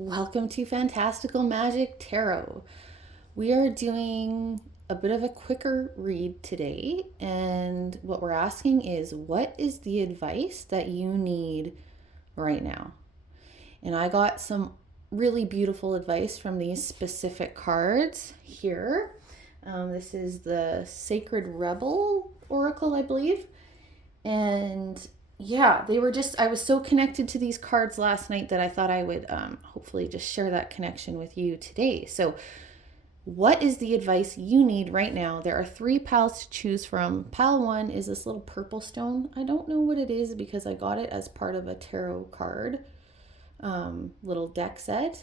Welcome to Fantastical Magic Tarot. We are doing a bit of a quicker read today, and what we're asking is, what is the advice that you need right now? And I got some really beautiful advice from these specific cards here. This is the Sacred Rebel Oracle, I believe. And yeah, I was so connected to these cards last night that I thought I would hopefully just share that connection with you today. So, what is the advice you need right now? There are 3 piles to choose from. Pile 1 is this little purple stone. I don't know what it is because I got it as part of a tarot card little deck set.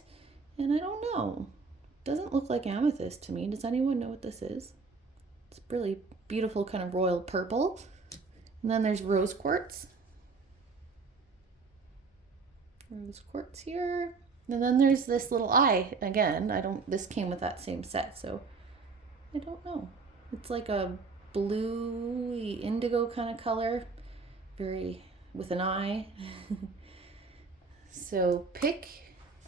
And I don't know. Doesn't look like amethyst to me. Does anyone know what this is? It's really beautiful, kind of royal purple. And then there's rose quartz. Rose quartz here. And then there's this little eye. Again, this came with that same set, so I don't know. It's like a bluey indigo kind of color. With an eye. So pick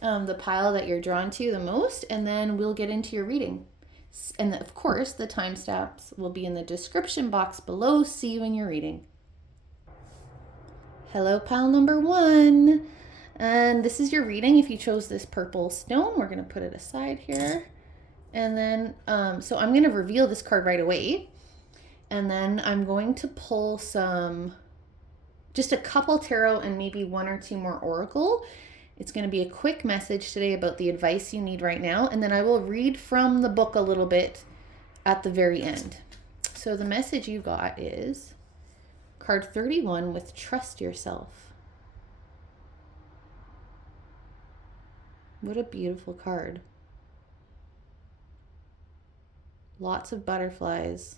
the pile that you're drawn to the most, and then we'll get into your reading. And of course, the timestamps will be in the description box below. See you in your reading. Hello, pile number 1. And this is your reading. If you chose this purple stone, we're going to put it aside here. And then, so I'm going to reveal this card right away. And then I'm going to pull just a couple tarot and maybe 1 or 2 more oracle. It's going to be a quick message today about the advice you need right now. And then I will read from the book a little bit at the very end. So the message you got is card 31 with trust yourself. What a beautiful card. Lots of butterflies.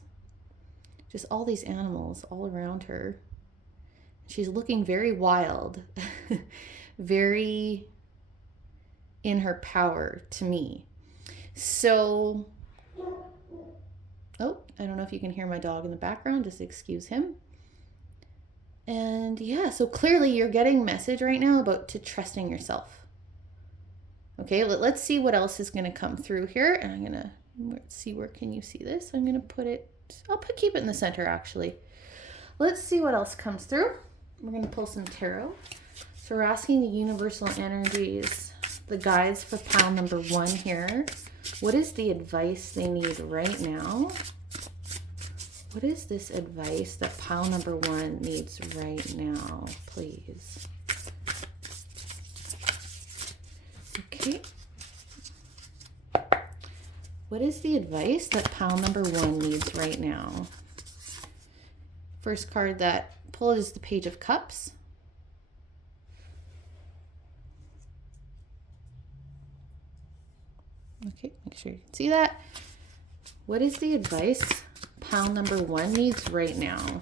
Just all these animals all around her. She's looking very wild. Very in her power to me. So, I don't know if you can hear my dog in the background. Just excuse him. And yeah, so clearly you're getting message right now about trusting yourself. Okay, let's see what else is going to come through here. And I'm going to see, where can you see this? I'm going to keep it in the center actually. Let's see what else comes through. We're going to pull some tarot. So we're asking the universal energies, the guides for pile number 1 here. What is the advice they need right now? What is this advice that pile number 1 needs right now, please? Okay. What is the advice that pile number 1 needs right now? First card that pulled is the Page of Cups. Okay, make sure you can see that. What is the advice pile number 1 needs right now?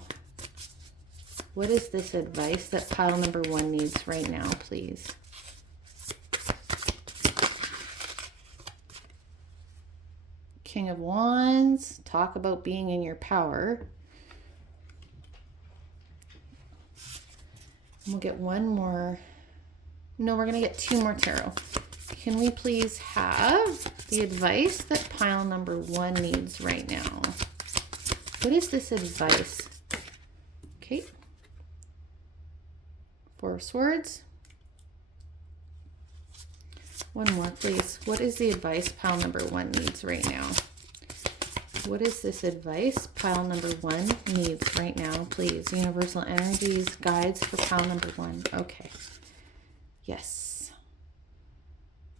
What is this advice that pile number 1 needs right now, please? King of Wands, talk about being in your power. And we'll get one more. No, we're going to get 2 more tarot. Can we please have the advice that pile number 1 needs right now? What is this advice? Okay. 4 of Swords. One more, please. What is the advice pile number 1 needs right now? What is this advice pile number 1 needs right now, please? Universal energies, guides for pile number 1. Okay. Yes.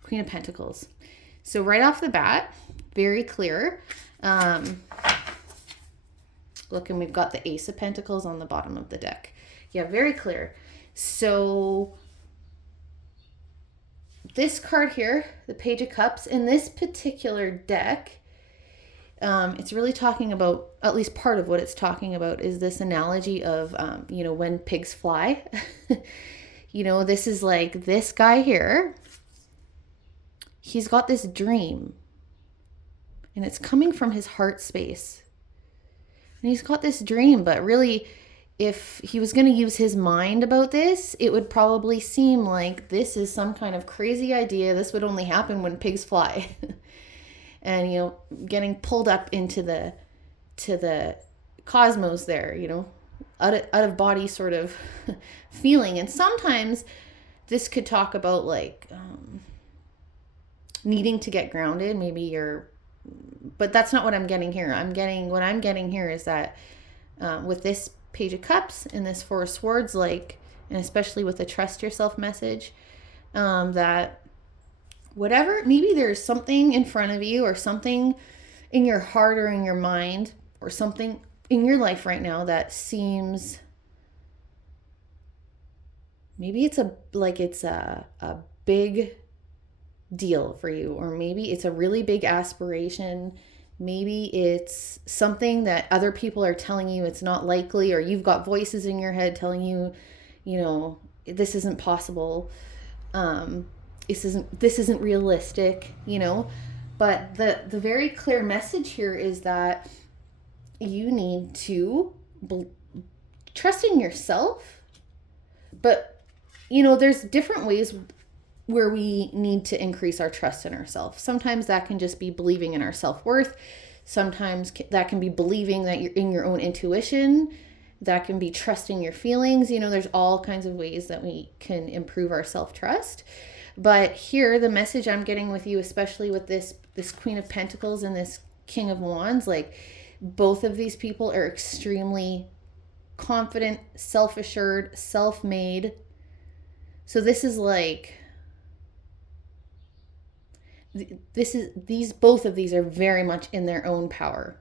Queen of Pentacles. So right off the bat, very clear. Look, and we've got the Ace of Pentacles on the bottom of the deck. Yeah, very clear. So this card here, the Page of Cups, in this particular deck, it's really talking about, at least part of what it's talking about is this analogy of, when pigs fly. This is like this guy here. He's got this dream, and it's coming from his heart space. And he's got this dream, but really if he was going to use his mind about this, it would probably seem like this is some kind of crazy idea. This would only happen when pigs fly. And, you know, getting pulled up into the cosmos there, you know, out of body sort of feeling. And sometimes this could talk about like needing to get grounded. Maybe but that's not what I'm getting here. What I'm getting here is that with this Page of Cups and this Four of Swords, like, and especially with the trust yourself message, that whatever, maybe there's something in front of you or something in your heart or in your mind or something in your life right now that seems, maybe it's a big deal for you, or maybe it's a really big aspiration. Maybe it's something that other people are telling you it's not likely, or you've got voices in your head telling you, you know, this isn't possible. This isn't realistic, you know. But the very clear message here is that you need to trust in yourself. But, you know, there's different ways where we need to increase our trust in ourselves. Sometimes that can just be believing in our self-worth. Sometimes that can be believing that you're in your own intuition. That can be trusting your feelings. You know, there's all kinds of ways that we can improve our self-trust. But here, the message I'm getting with you, especially with this Queen of Pentacles and this King of Wands, like, both of these people are extremely confident, self-assured, self-made. So this is like, both of these are very much in their own power,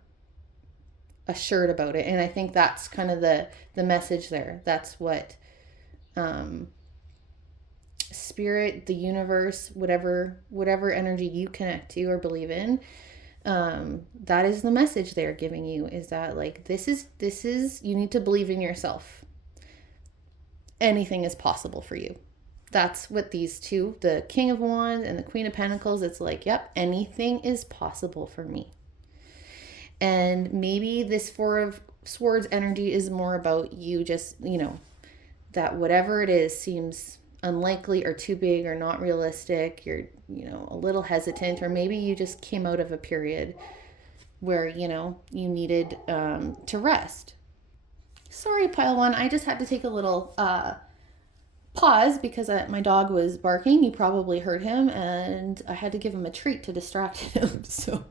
assured about it. And I think that's kind of the message there. That's what spirit, the universe, whatever energy you connect to or believe in, that is the message they're giving you, is that, like, this is you need to believe in yourself. Anything is possible for you. That's what these two, the King of Wands and the Queen of Pentacles, it's like, yep, anything is possible for me. And maybe this Four of Swords energy is more about you just, you know, that whatever it is seems unlikely or too big or not realistic. You're, you know, a little hesitant, or maybe you just came out of a period where, you know, you needed to rest. Sorry, Pile One, I just had to take a little pause because my dog was barking. You probably heard him, and I had to give him a treat to distract him. So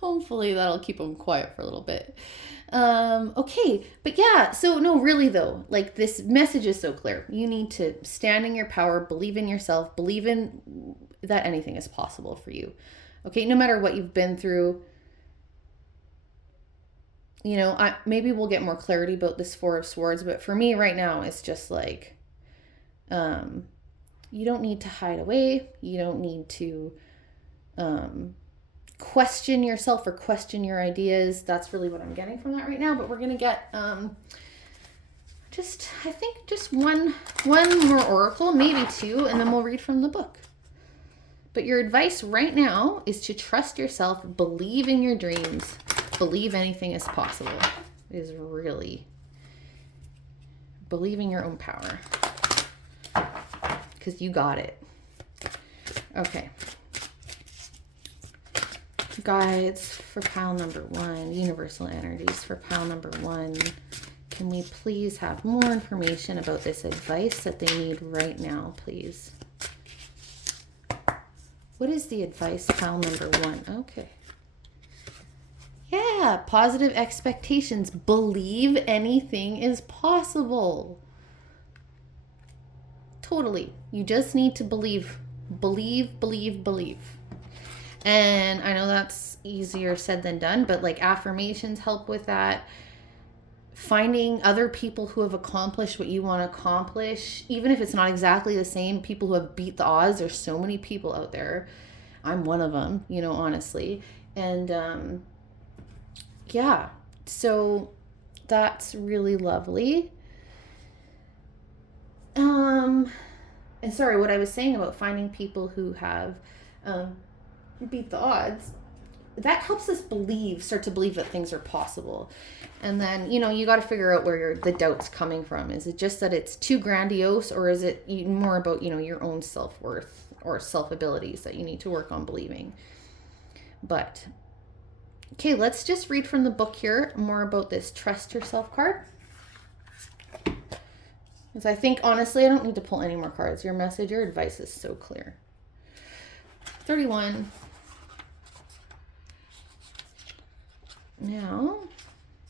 hopefully that'll keep him quiet for a little bit. Okay, but yeah, so no, really though, like, this message is so clear. You need to stand in your power, believe in yourself, believe in that anything is possible for you. Okay, no matter what you've been through. You know, maybe we'll get more clarity about this Four of Swords, but for me right now, it's just like, you don't need to hide away. You don't need to question yourself or question your ideas. That's really what I'm getting from that right now. But we're going to get just one more oracle, maybe two, and then we'll read from the book. But your advice right now is to trust yourself, believe in your dreams, believe anything is possible. Is really believe in your own power, because you got it. Okay. Guides for pile number one, universal energies for pile number one. Can we please have more information about this advice that they need right now, please? What is the advice, pile number one? Okay. Yeah, positive expectations. Believe anything is possible. Totally. You just need to believe. Believe, believe, believe. And I know that's easier said than done, but like affirmations help with that. Finding other people who have accomplished what you want to accomplish, even if it's not exactly the same, people who have beat the odds. There's so many people out there. I'm one of them, you know, honestly. And yeah, so that's really lovely. And sorry, what I was saying about finding people who have beat the odds, that helps us start to believe that things are possible. And then, you got to figure out where the doubt's coming from. Is it just that it's too grandiose, or is it more about, your own self-worth or self-abilities that you need to work on believing? But, okay, let's just read from the book here more about this Trust Yourself card. Because I think, honestly, I don't need to pull any more cards. Your message, your advice is so clear. 31. Now,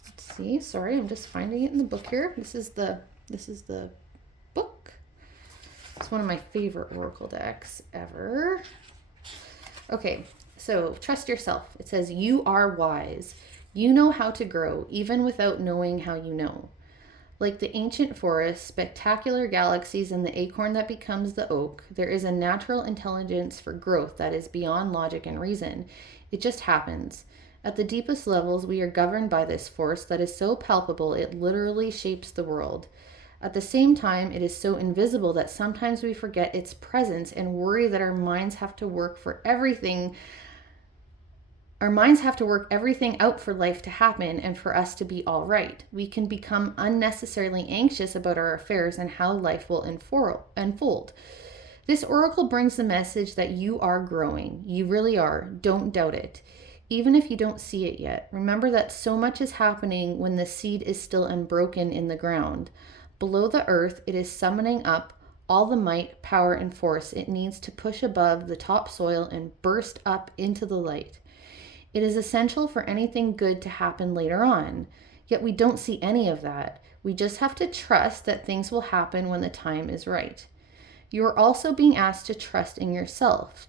let's see. Sorry, I'm just finding it in the book here. This is the book. It's one of my favorite oracle decks ever. Okay, so trust yourself. It says, you are wise. You know how to grow, even without knowing how you know. Like the ancient forest, spectacular galaxies, and the acorn that becomes the oak, there is a natural intelligence for growth that is beyond logic and reason. It just happens. At the deepest levels, we are governed by this force that is so palpable it literally shapes the world. At the same time, it is so invisible that sometimes we forget its presence and worry that our minds have to work everything out for life to happen and for us to be all right. We can become unnecessarily anxious about our affairs and how life will unfold. This oracle brings the message that you are growing. You really are. Don't doubt it. Even if you don't see it yet, remember that so much is happening when the seed is still unbroken in the ground. Below the earth, it is summoning up all the might, power, and force it needs to push above the topsoil and burst up into the light. It is essential for anything good to happen later on, yet we don't see any of that. We just have to trust that things will happen when the time is right. You are also being asked to trust in yourself.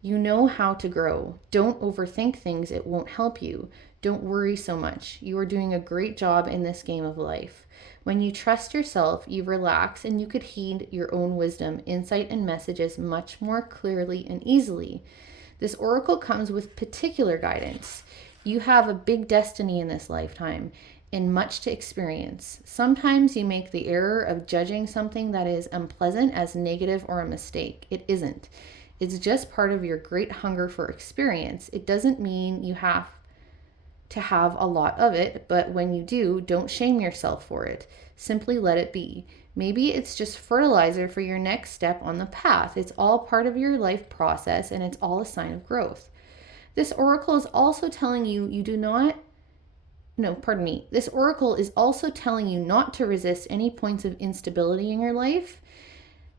You know how to grow. Don't overthink things. It won't help you. Don't worry so much. You are doing a great job in this game of life. When you trust yourself, you relax and you could heed your own wisdom, insight, and messages much more clearly and easily. This oracle comes with particular guidance. You have a big destiny in this lifetime and much to experience. Sometimes you make the error of judging something that is unpleasant as negative or a mistake. It isn't. It's just part of your great hunger for experience. It doesn't mean you have to have a lot of it, but when you do, don't shame yourself for it. Simply let it be. Maybe it's just fertilizer for your next step on the path. It's all part of your life process, and it's all a sign of growth. This oracle is also telling you This oracle is also telling you not to resist any points of instability in your life.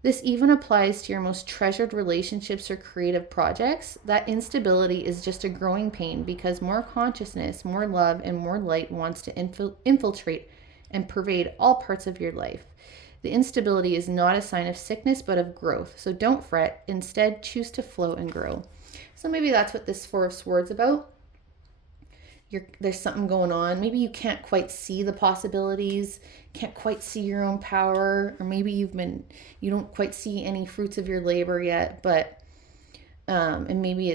This even applies to your most treasured relationships or creative projects. That instability is just a growing pain because more consciousness, more love, and more light wants to infiltrate and pervade all parts of your life. The instability is not a sign of sickness, but of growth. So don't fret. Instead, choose to flow and grow. So maybe that's what this Four of Swords about. There's something going on. Maybe you can't quite see the possibilities, can't quite see your own power, or maybe you don't quite see any fruits of your labor yet, but and maybe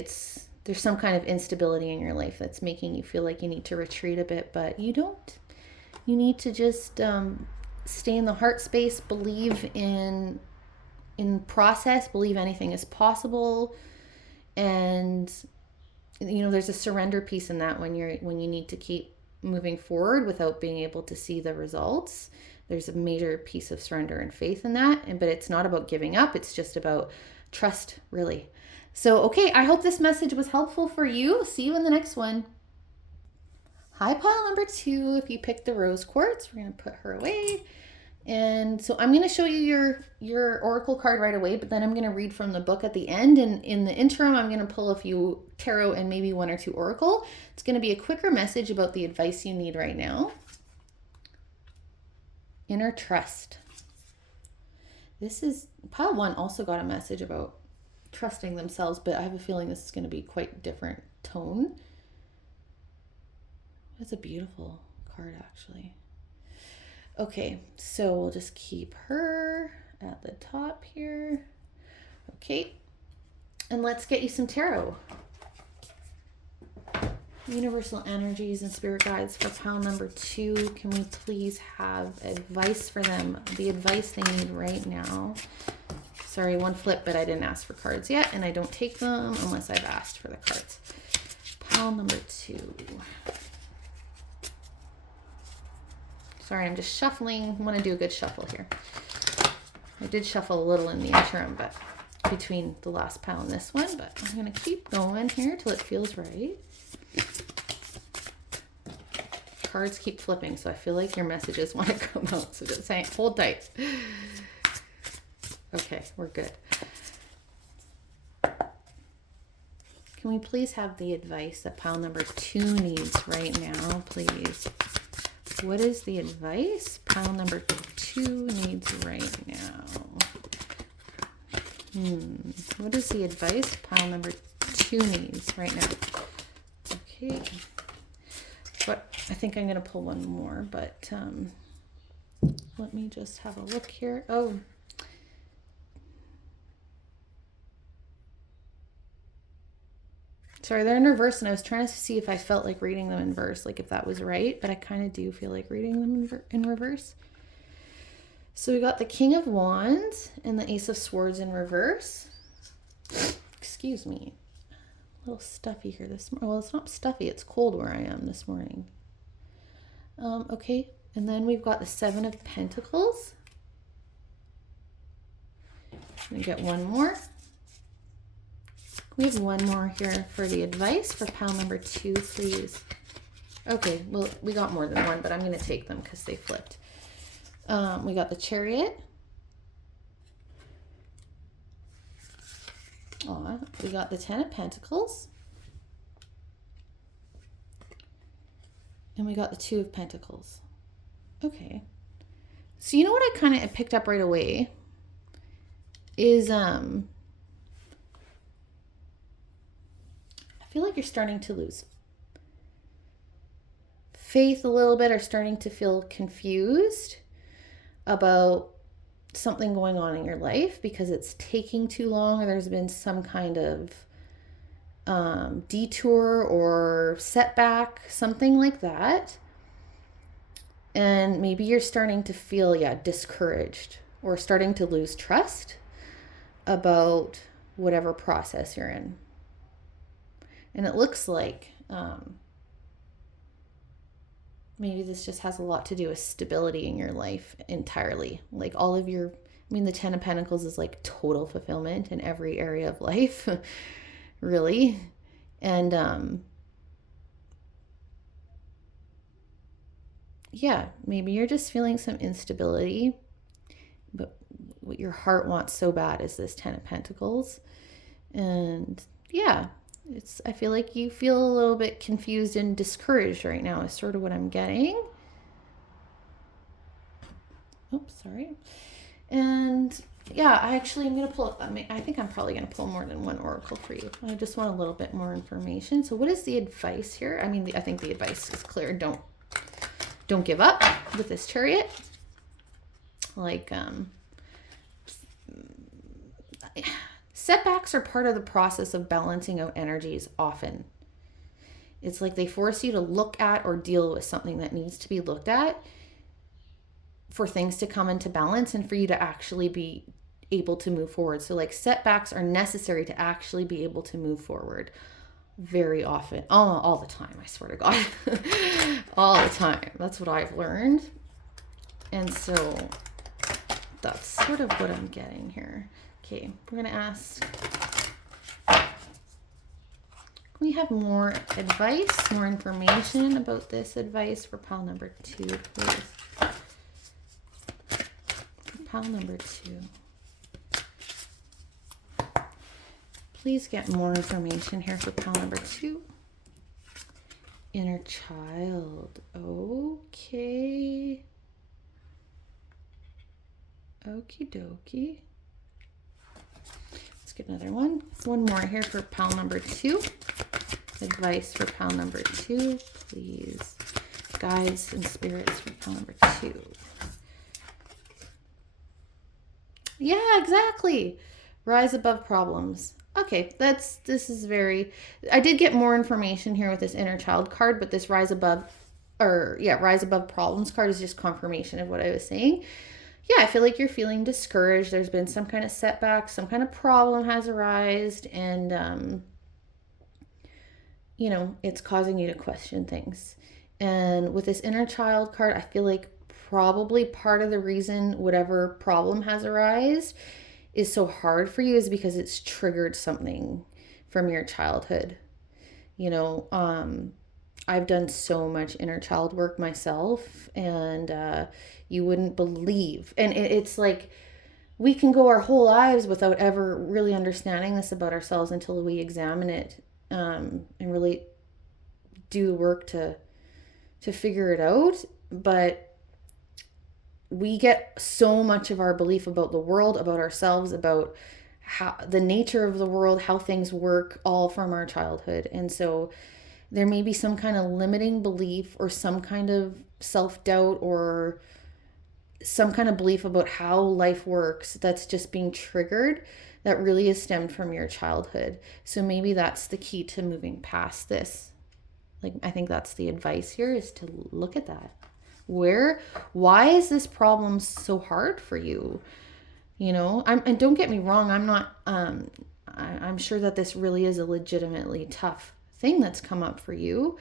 there's some kind of instability in your life that's making you feel like you need to retreat a bit, but you don't. You need to just stay in the heart space, believe in process, believe anything is possible, and there's a surrender piece in that when you need to keep moving forward without being able to see the results. There's a major piece of surrender and faith in that, but it's not about giving up. It's just about trust, really. So, okay, I hope this message was helpful for you. See you in the next one. Hi, pile number 2. If you picked the rose quartz, we're going to put her away. And so I'm going to show you your oracle card right away, but then I'm going to read from the book at the end. And in the interim, I'm going to pull a few tarot and maybe 1 or 2 oracle. It's going to be a quicker message about the advice you need right now. Inner trust. This is pile 1 also got a message about trusting themselves, but I have a feeling this is going to be quite different tone. That's a beautiful card, actually. Okay, so we'll just keep her at the top here. Okay, and let's get you some tarot. Universal energies and spirit guides for pile number 2. Can we please have advice for them? The advice they need right now. Sorry, 1 flip, but I didn't ask for cards yet, and I don't take them unless I've asked for the cards. pile number 2. Sorry, I'm just shuffling. I want to do a good shuffle here. I did shuffle a little in the interim, but between the last pile and this one, but I'm going to keep going here till it feels right. Cards keep flipping, so I feel like your messages want to come out. So just saying, hold tight. Okay, we're good. Can we please have the advice that pile number 2 needs right now, please? What is the advice pile number 2 needs right now? What is the advice pile number 2 needs right now? Okay. But I think I'm going to pull one more, but let me just have a look here. Oh. Sorry, they're in reverse, and I was trying to see if I felt like reading them in verse, like if that was right, but I kind of do feel like reading them in reverse. So we got the King of Wands and the Ace of Swords in reverse. Excuse me. A little stuffy here this morning. Well, it's not stuffy. It's cold where I am this morning. Okay, and then we've got the 7 of Pentacles. We get one more. We have one more here for the advice for pile number 2, please. Okay, well, we got more than one, but I'm going to take them because they flipped. We got the Chariot. We got the 10 of Pentacles. And we got the 2 of Pentacles. Okay. So you know what I kind of picked up right away is I feel like you're starting to lose faith a little bit, or starting to feel confused about something going on in your life because it's taking too long, or there's been some kind of detour or setback, something like that. And maybe you're starting to feel, discouraged, or starting to lose trust about whatever process you're in. And it looks like maybe this just has a lot to do with stability in your life entirely. Like all of your, the 10 of Pentacles is like total fulfillment in every area of life, really. And maybe you're just feeling some instability, but what your heart wants so bad is this 10 of Pentacles. And I feel like you feel a little bit confused and discouraged right now is sort of what I'm getting. Oops, sorry. And I'm going to pull, I think I'm probably going to pull more than one oracle for you. I just want a little bit more information. So what is the advice here? I think the advice is clear. Don't give up with this Chariot. Setbacks are part of the process of balancing out energies often. It's like they force you to look at or deal with something that needs to be looked at for things to come into balance and for you to actually be able to move forward. So setbacks are necessary to actually be able to move forward very often. All the time, I swear to God. All the time. That's what I've learned. And so that's sort of what I'm getting here. Okay, we're going to ask, can we have more advice, more information about this advice for pile number 2, please? For pile number 2. Please get more information here for pile number 2. Inner child. Okay. Okie dokie. Get another one. One more here for pile number 2. Advice for pile number 2, please. Guides and spirits for pile number 2. Yeah, exactly. Rise above problems. Okay, this is very, I did get more information here with this inner child card, but this rise above problems card is just confirmation of what I was saying. I feel like you're feeling discouraged. There's been some kind of setback, some kind of problem has arisen, and it's causing you to question things. And with this inner child card, I feel like probably part of the reason whatever problem has arisen is so hard for you is because it's triggered something from your childhood. You know, I've done so much inner child work myself, and you wouldn't believe. And it's like we can go our whole lives without ever really understanding this about ourselves until we examine it, and really do the work to figure it out. But we get so much of our belief about the world, about ourselves, about how the nature of the world, how things work, all from our childhood. And so there may be some kind of limiting belief or some kind of self-doubt or some kind of belief about how life works that's just being triggered that really is stemmed from your childhood. So maybe that's the key to moving past this. Like, I think that's the advice here, is to look at that. Why is this problem so hard for you? And don't get me wrong, I'm sure that this really is a legitimately tough thing that's come up for you.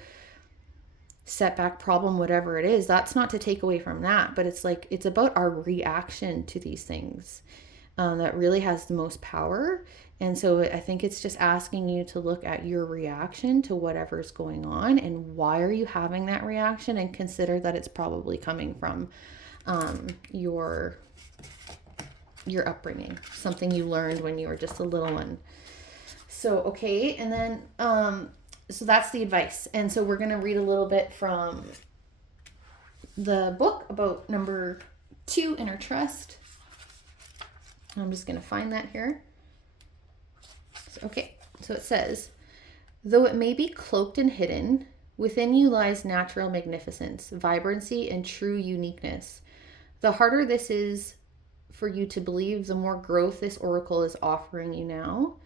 Setback, problem, whatever it is, that's not to take away from that, but it's about our reaction to these things that really has the most power. And so I think it's just asking you to look at your reaction to whatever's going on and why are you having that reaction, and consider that it's probably coming from your upbringing, something you learned when you were just a little one. So, okay, and then so that's the advice. And so we're going to read a little bit from the book about number 2, Inner Trust. I'm just going to find that here. So it says, though it may be cloaked and hidden, within you lies natural magnificence, vibrancy, and true uniqueness. The harder this is for you to believe, the more growth this oracle is offering you now.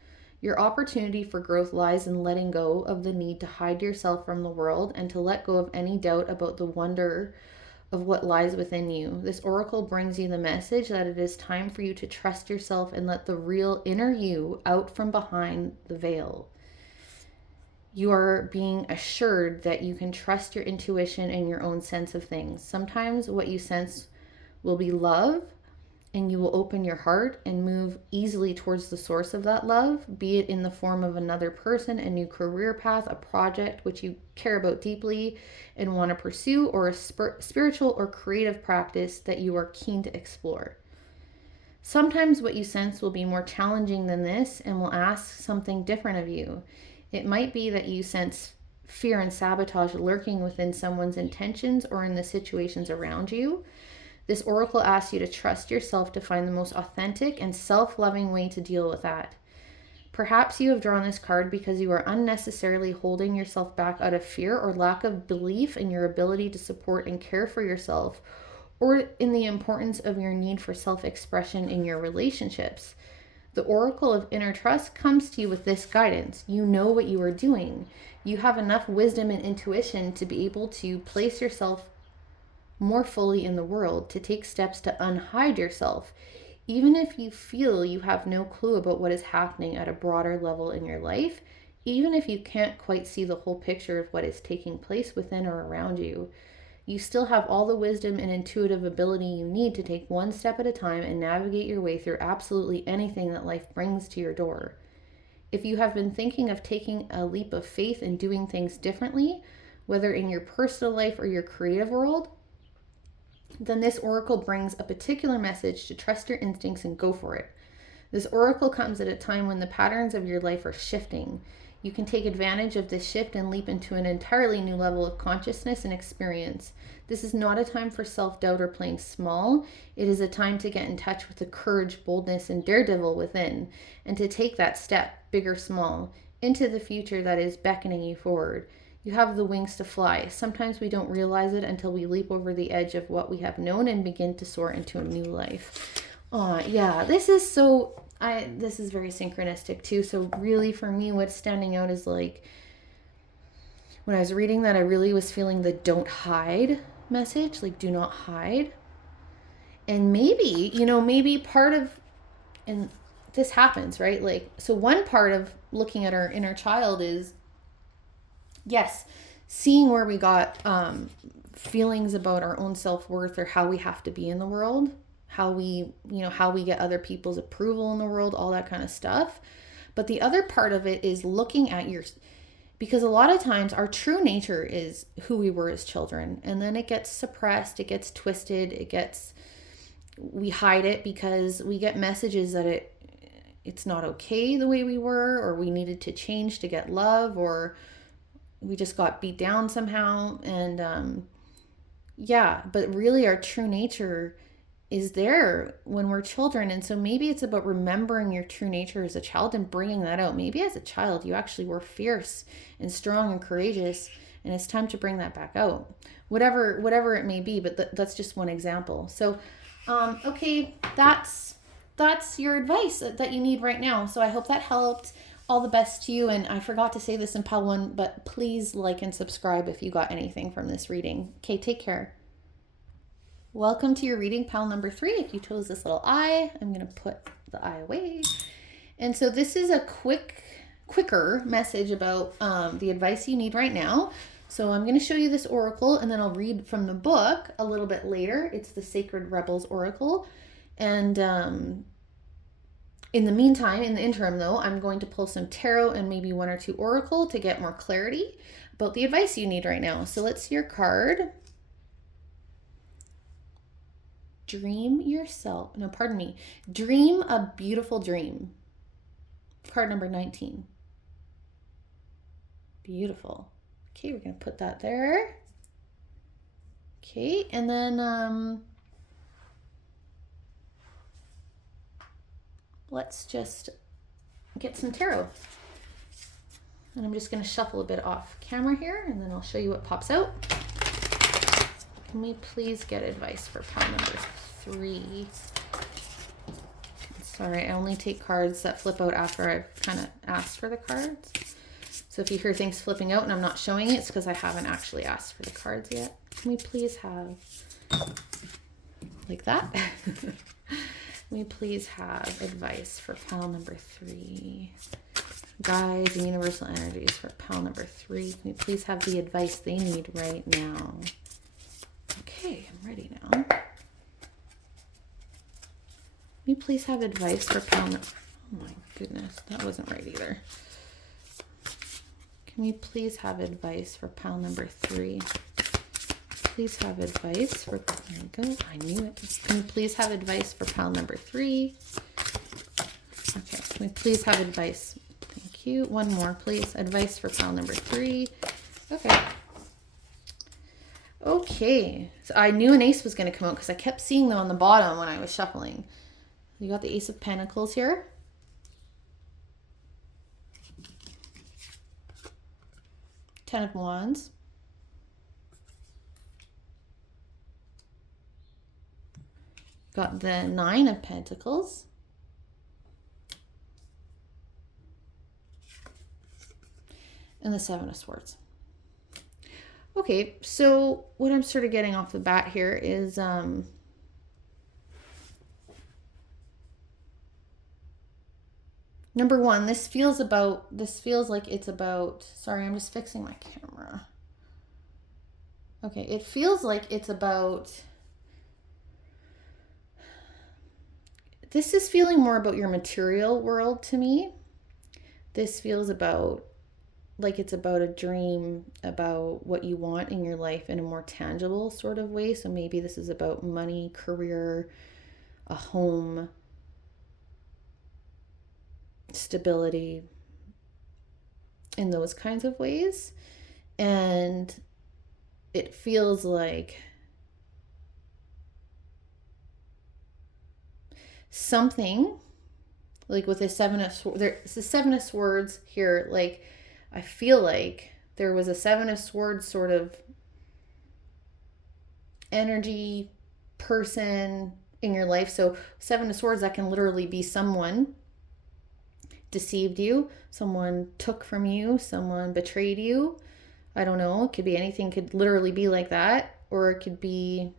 Your opportunity for growth lies in letting go of the need to hide yourself from the world and to let go of any doubt about the wonder of what lies within you. This oracle brings you the message that it is time for you to trust yourself and let the real inner you out from behind the veil. You are being assured that you can trust your intuition and your own sense of things. Sometimes what you sense will be love, and you will open your heart and move easily towards the source of that love, be it in the form of another person, a new career path, a project which you care about deeply and want to pursue, or a spiritual or creative practice that you are keen to explore. Sometimes what you sense will be more challenging than this and will ask something different of you. It might be that you sense fear and sabotage lurking within someone's intentions or in the situations around you. This oracle asks you to trust yourself to find the most authentic and self-loving way to deal with that. Perhaps you have drawn this card because you are unnecessarily holding yourself back out of fear or lack of belief in your ability to support and care for yourself, or in the importance of your need for self-expression in your relationships. The oracle of inner trust comes to you with this guidance. You know what you are doing. You have enough wisdom and intuition to be able to place yourself more fully in the world, to take steps to unhide yourself, even if you feel you have no clue about what is happening at a broader level in your life, even if you can't quite see the whole picture of what is taking place within or around you. You still have all the wisdom and intuitive ability you need to take one step at a time and navigate your way through absolutely anything that life brings to your door. If you have been thinking of taking a leap of faith and doing things differently, whether in your personal life or your creative world, then this oracle brings a particular message to trust your instincts and go for it. This oracle comes at a time when the patterns of your life are shifting. You can take advantage of this shift and leap into an entirely new level of consciousness and experience. This is not a time for self-doubt or playing small. It is a time to get in touch with the courage, boldness, and daredevil within, and to take that step, big or small, into the future that is beckoning you forward. You have the wings to fly. Sometimes we don't realize it until we leap over the edge of what we have known and begin to soar into a new life. Yeah, this is very synchronistic too. So really for me, what's standing out is like, when I was reading that, I really was feeling the don't hide message, like do not hide. And maybe part of, and this happens, right? Like, so one part of looking at our inner child is Yes, seeing where we got feelings about our own self-worth or how we have to be in the world, how we, how we get other people's approval in the world, all that kind of stuff. But the other part of it is looking at because a lot of times our true nature is who we were as children, and then it gets suppressed, it gets twisted, we hide it because we get messages that it's not okay the way we were, or we needed to change to get love, or we just got beat down somehow. And but really our true nature is there when we're children. And so maybe it's about remembering your true nature as a child and bringing that out. Maybe as a child you actually were fierce and strong and courageous, and it's time to bring that back out, whatever it may be. But that's just one example. So okay, that's your advice that you need right now. So I hope that helped. All the best to you. And I forgot to say this in Pal 1, but please like and subscribe if you got anything from this reading. Okay, take care. Welcome to your reading, Pal number 3. If you chose this little eye, I'm going to put the eye away. And so this is a quicker message about the advice you need right now. So I'm going to show you this oracle, and then I'll read from the book a little bit later. It's the Sacred Rebels Oracle. And in the meantime, in the interim though, I'm going to pull some tarot and maybe 1 or 2 oracle to get more clarity about the advice you need right now. So let's see your card. Dream a beautiful dream. Card number 19. Beautiful. Okay, we're going to put that there. Okay, and then let's just get some tarot. And I'm just going to shuffle a bit off camera here, and then I'll show you what pops out. Can we please get advice for pile number 3? Sorry, I only take cards that flip out after I've kind of asked for the cards. So if you hear things flipping out and I'm not showing it, it's because I haven't actually asked for the cards yet. Can we please have, like that? Can we please have advice for pile number 3? Guides and universal energies for pile number 3. Can we please have the advice they need right now? Okay, I'm ready now. Can we please have advice for pile number... Oh my goodness, that wasn't right either. Can we please have advice for pile number 3? Please have advice for... There we go, I knew it. Can we please have advice for pile number 3? Okay, can we please have advice? Thank you. One more, please. Advice for pile number 3. Okay. Okay, so I knew an ace was going to come out because I kept seeing them on the bottom when I was shuffling. You got the Ace of Pentacles here. Ten of Wands. Got the Nine of Pentacles. And the Seven of Swords. Okay, so what I'm sort of getting off the bat here is number 1, this feels like it's about, sorry, I'm just fixing my camera. Okay, it feels like it's about, this is feeling more about your material world to me. This feels about, like it's about a dream, about what you want in your life in a more tangible sort of way. So maybe this is about money, career, a home, stability, in those kinds of ways. And it feels like something, like with the Seven of Swords, there's the Seven of Swords here, like I feel like there was a Seven of Swords sort of energy person in your life. So Seven of Swords, that can literally be someone deceived you, someone took from you, someone betrayed you. I don't know. It could be anything, could literally be like that. Or it could be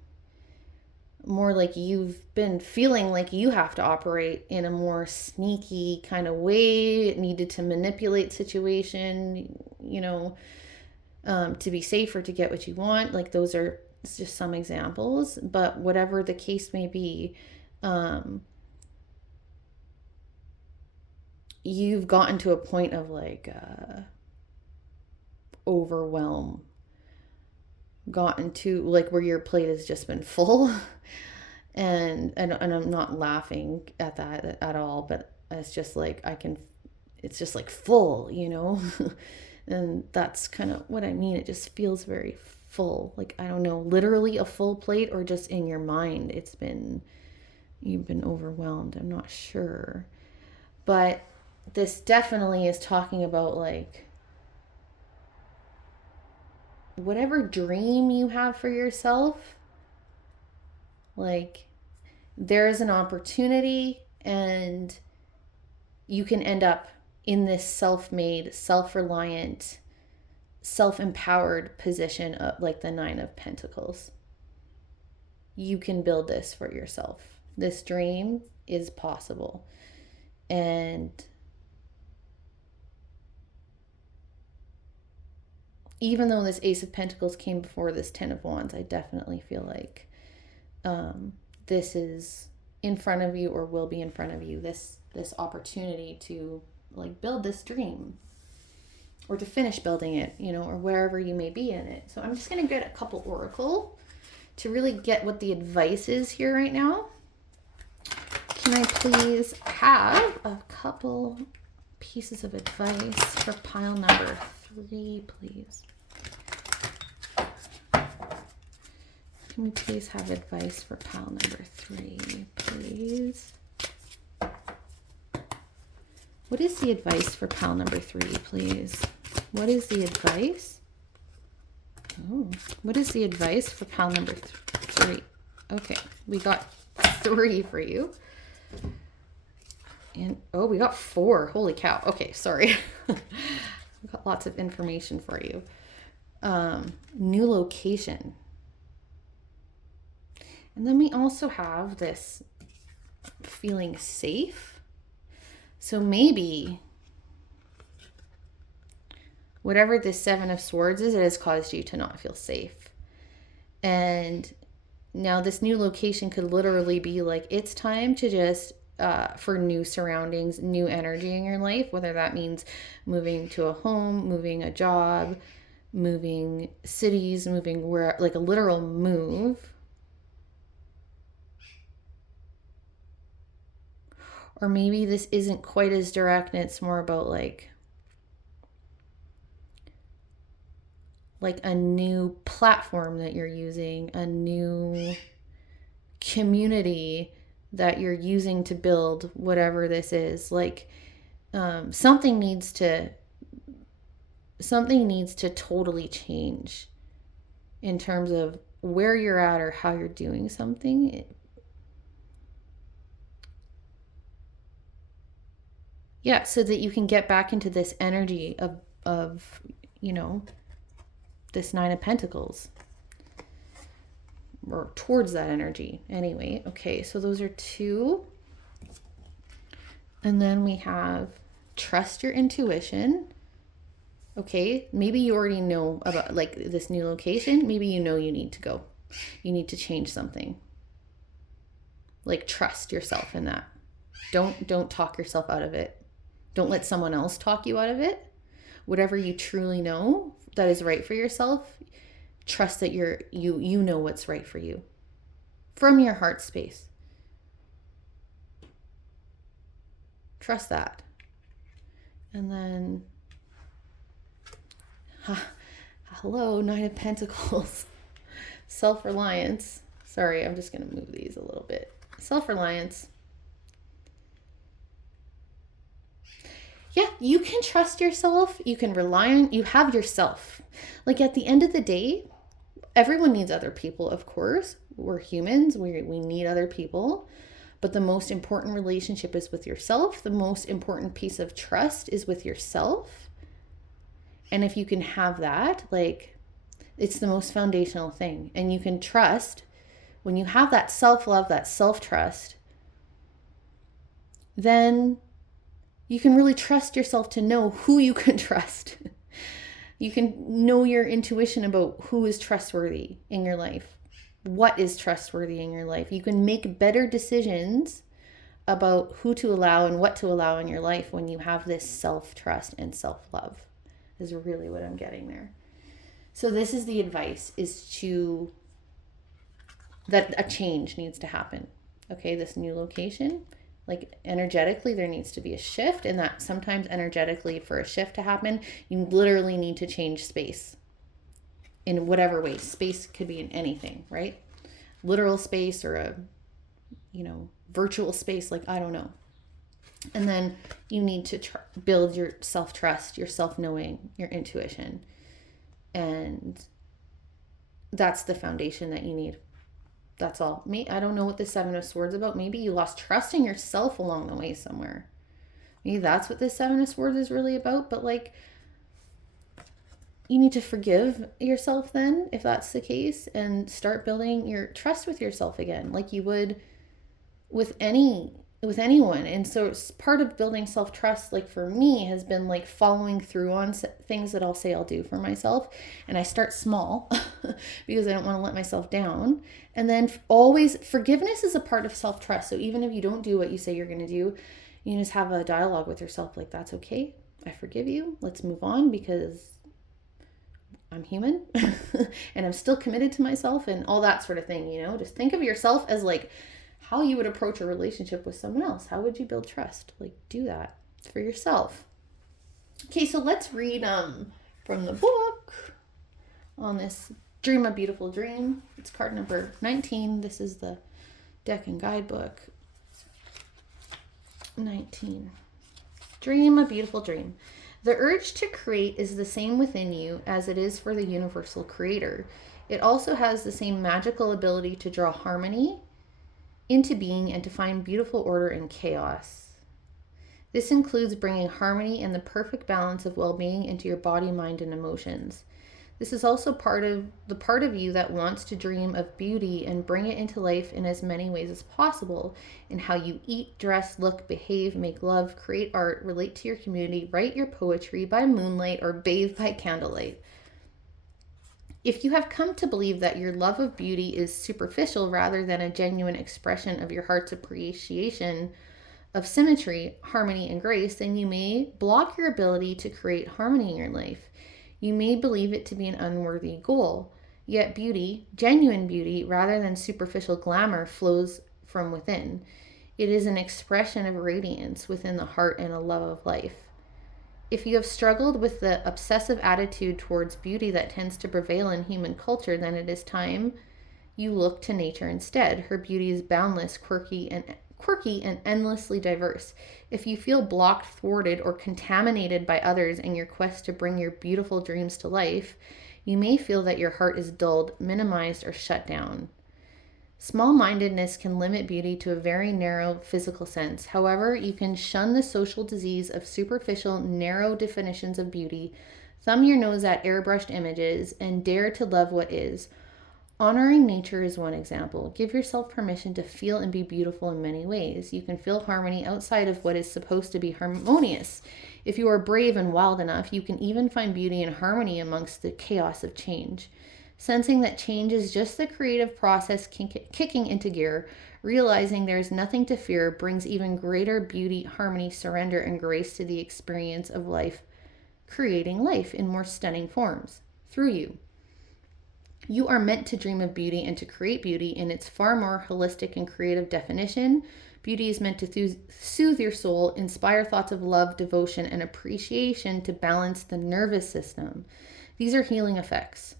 more like you've been feeling like you have to operate in a more sneaky kind of way, needed to manipulate situation, to be safe or to get what you want. Like those are just some examples, but whatever the case may be, you've gotten to a point of like overwhelm, gotten to like where your plate has just been full. and I'm not laughing at that at all, but it's just like it's just like full, you know. And that's kind of what I mean. It just feels very full. Like, I don't know, literally a full plate, or just in your mind you've been overwhelmed. I'm not sure. But this definitely is talking about like whatever dream you have for yourself. Like, there is an opportunity, and you can end up in this self-made, self-reliant, self-empowered position of like the Nine of Pentacles. You can build this for yourself. This dream is possible. And even though this Ace of Pentacles came before this Ten of Wands, I definitely feel like this is in front of you, or will be in front of you, this opportunity to like build this dream, or to finish building it, you know, or wherever you may be in it. So I'm just going to get a couple oracle to really get what the advice is here right now. Can I please have a couple pieces of advice for pile number 3, please? Can we please have advice for pile number 3, please? What is the advice for pile number 3, please? What is the advice? Oh, what is the advice for pile number 3? Okay, we got 3 for you. And, oh, we got 4. Holy cow. Okay, sorry. We got lots of information for you. New location. And then we also have this feeling safe. So maybe whatever this Seven of Swords is, it has caused you to not feel safe. And now this new location could literally be like, it's time to just, for new surroundings, new energy in your life, whether that means moving to a home, moving a job, moving cities, moving where, like a literal move. Or maybe this isn't quite as direct, and it's more about like a new platform that you're using, a new community that you're using to build whatever this is. Like something needs to totally change in terms of where you're at or how you're doing something. Yeah, so that you can get back into this energy of you know, this Nine of Pentacles, or towards that energy anyway. Okay, so those are 2. And then we have trust your intuition. Okay, maybe you already know about like this new location. Maybe you know you need to go. You need to change something. Like, trust yourself in that. Don't talk yourself out of it. Don't let someone else talk you out of it. Whatever you truly know that is right for yourself, trust that you know what's right for you from your heart space. Trust that. And then, hello, Nine of Pentacles. Self-reliance. Sorry, I'm just going to move these a little bit. Self-reliance. Yeah, you can trust yourself. You can rely on, you have yourself. Like, at the end of the day, everyone needs other people, of course. We're humans. We need other people. But the most important relationship is with yourself. The most important piece of trust is with yourself. And if you can have that, like, it's the most foundational thing. And you can trust, when you have that self-love, that self-trust, then you can really trust yourself to know who you can trust. You can know your intuition about who is trustworthy in your life, what is trustworthy in your life. You can make better decisions about who to allow and what to allow in your life when you have this self-trust and self-love, is really what I'm getting there. So this is the advice, is to, that a change needs to happen. Okay, this new location, like energetically, there needs to be a shift, and that sometimes energetically, for a shift to happen, you literally need to change space in whatever way. Space could be in anything, right? Literal space or a, virtual space, like, I don't know. And then you need to build your self-trust, your self-knowing, your intuition. And that's the foundation that you need. That's all. I don't know what the Seven of Swords about. Maybe you lost trust in yourself along the way somewhere. Maybe that's what the Seven of Swords is really about. But like, you need to forgive yourself then, if that's the case, and start building your trust with yourself again, like you would with anyone. And so it's part of building self-trust, like for me, has been like following through on things that I'll say I'll do for myself. And I start small because I don't want to let myself down. And then always, forgiveness is a part of self-trust. So even if you don't do what you say you're going to do, you just have a dialogue with yourself, like, that's okay. I forgive you. Let's move on, because I'm human and I'm still committed to myself and all that sort of thing. Just think of yourself as like how you would approach a relationship with someone else. How would you build trust? Like, do that for yourself. Okay, so let's read from the book on this Dream a Beautiful Dream. It's card number 19. This is the deck and guidebook. 19. Dream a beautiful dream. The urge to create is the same within you as it is for the universal creator. It also has the same magical ability to draw harmony into being and to find beautiful order in chaos. This includes bringing harmony and the perfect balance of well-being into your body, mind, and emotions. This is also part of you that wants to dream of beauty and bring it into life in as many ways as possible, in how you eat, dress, look, behave, make love, create art, relate to your community, write your poetry by moonlight, or bathe by candlelight. If you have come to believe that your love of beauty is superficial rather than a genuine expression of your heart's appreciation of symmetry, harmony, and grace, then you may block your ability to create harmony in your life. You may believe it to be an unworthy goal, yet beauty, genuine beauty, rather than superficial glamour, flows from within. It is an expression of radiance within the heart and a love of life. If you have struggled with the obsessive attitude towards beauty that tends to prevail in human culture, then it is time you look to nature instead. Her beauty is boundless, quirky, and endlessly diverse. If you feel blocked, thwarted, or contaminated by others in your quest to bring your beautiful dreams to life, you may feel that your heart is dulled, minimized, or shut down. Small-mindedness can limit beauty to a very narrow physical sense. However, you can shun the social disease of superficial, narrow definitions of beauty, thumb your nose at airbrushed images, and dare to love what is. Honoring nature is one example. Give yourself permission to feel and be beautiful in many ways. You can feel harmony outside of what is supposed to be harmonious. If you are brave and wild enough, you can even find beauty and harmony amongst the chaos of change. Sensing that change is just the creative process kicking into gear, realizing there is nothing to fear brings even greater beauty, harmony, surrender, and grace to the experience of life, creating life in more stunning forms through you. You are meant to dream of beauty and to create beauty in its far more holistic and creative definition. Beauty is meant to soothe your soul, inspire thoughts of love, devotion, and appreciation to balance the nervous system. These are healing effects.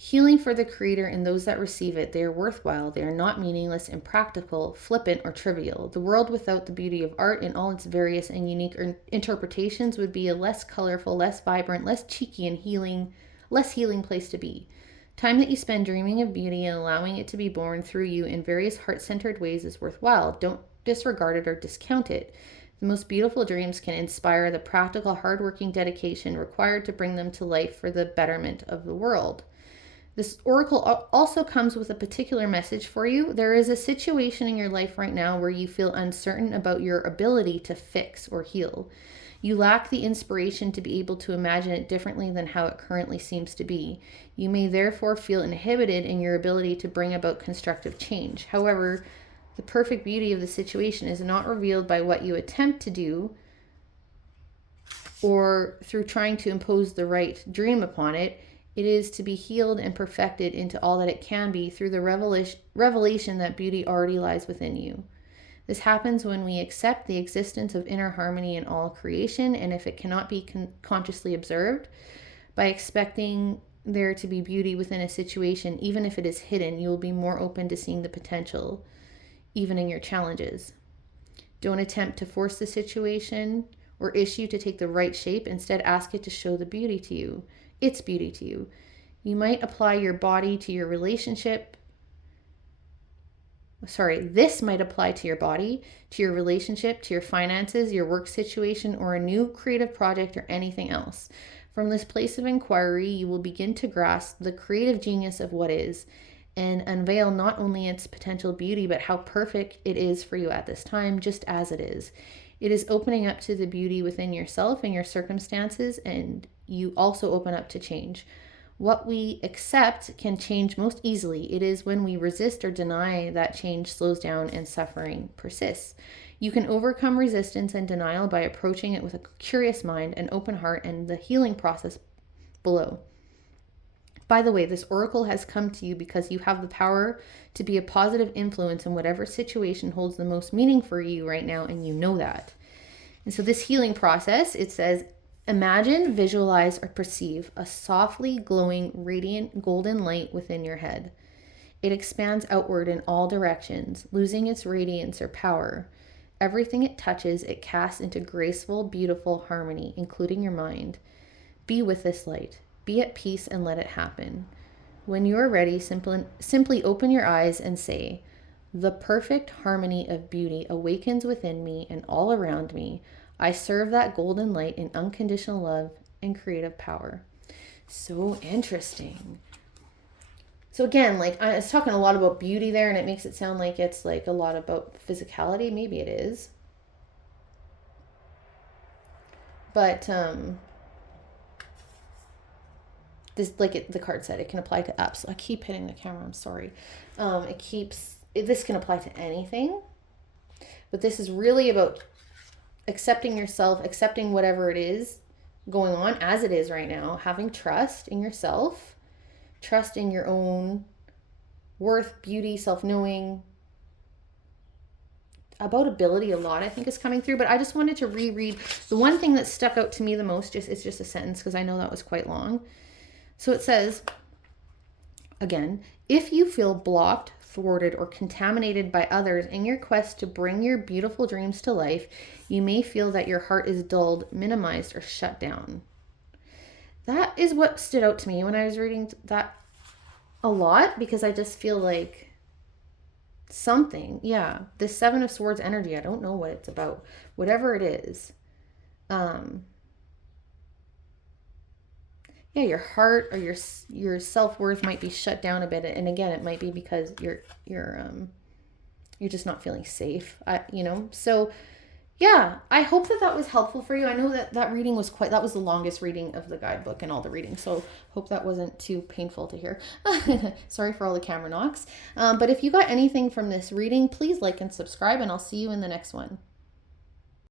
Healing for the creator and those that receive it. They are worthwhile. They are not meaningless, impractical, flippant, or trivial. The world without the beauty of art in all its various and unique interpretations would be a less colorful, less vibrant, less cheeky, and less healing place to be. Time that you spend dreaming of beauty and allowing it to be born through you in various heart-centered ways is worthwhile. Don't disregard it or discount it. The most beautiful dreams can inspire the practical, hardworking dedication required to bring them to life for the betterment of the world. This oracle also comes with a particular message for you. There is a situation in your life right now where you feel uncertain about your ability to fix or heal. You lack the inspiration to be able to imagine it differently than how it currently seems to be. You may therefore feel inhibited in your ability to bring about constructive change. However, the perfect beauty of the situation is not revealed by what you attempt to do or through trying to impose the right dream upon it. It is to be healed and perfected into all that it can be through the revelation that beauty already lies within you. This happens when we accept the existence of inner harmony in all creation, and if it cannot be consciously observed, by expecting there to be beauty within a situation, even if it is hidden, you will be more open to seeing the potential, even in your challenges. Don't attempt to force the situation or issue to take the right shape. Instead, ask it to show the beauty to you, its beauty to you. You might apply your body to your relationship. This might apply to your body, to your relationship, to your finances, your work situation, or a new creative project or anything else. From this place of inquiry, you will begin to grasp the creative genius of what is and unveil not only its potential beauty, but how perfect it is for you at this time, just as it is. It is opening up to the beauty within yourself and your circumstances, and you also open up to change. What we accept can change most easily. It is when we resist or deny that change slows down and suffering persists. You can overcome resistance and denial by approaching it with a curious mind, an open heart, and the healing process below. By the way, this oracle has come to you because you have the power to be a positive influence in whatever situation holds the most meaning for you right now, and you know that. And so this healing process, it says, imagine, visualize, or perceive a softly glowing, radiant golden light within your head. It expands outward in all directions, losing its radiance or power. Everything it touches, it casts into graceful, beautiful harmony, including your mind. Be with this light. Be at peace and let it happen. When you are ready, simply open your eyes and say, the perfect harmony of beauty awakens within me and all around me. I serve that golden light in unconditional love and creative power. So interesting. So again, like I was talking a lot about beauty there, and it makes it sound like it's like a lot about physicality. Maybe it is. But this, like the card said, it can apply to apps. I keep hitting the camera. I'm sorry. This can apply to anything, but this is really about accepting yourself, accepting whatever it is going on as it is right now, having trust in yourself, trust in your own worth, beauty, self-knowing. About ability, a lot I think is coming through, but I just wanted to reread the one thing that stuck out to me the most. It's just a sentence because I know that was quite long. So it says, again, if you feel blocked, thwarted, or contaminated by others in your quest to bring your beautiful dreams to life, you may feel that your heart is dulled, minimized, or shut down. That is what stood out to me when I was reading that a lot, because I just feel like something, this Seven of Swords energy, I don't know what it's about. Whatever it is, your heart or your self-worth might be shut down a bit, and again, it might be because you're just not feeling safe. So I hope that was helpful for you. I know that reading was that was the longest reading of the guidebook and all the reading, so hope that wasn't too painful to hear. Sorry for all the camera knocks. But if you got anything from this reading, please like and subscribe, and I'll see you in the next one.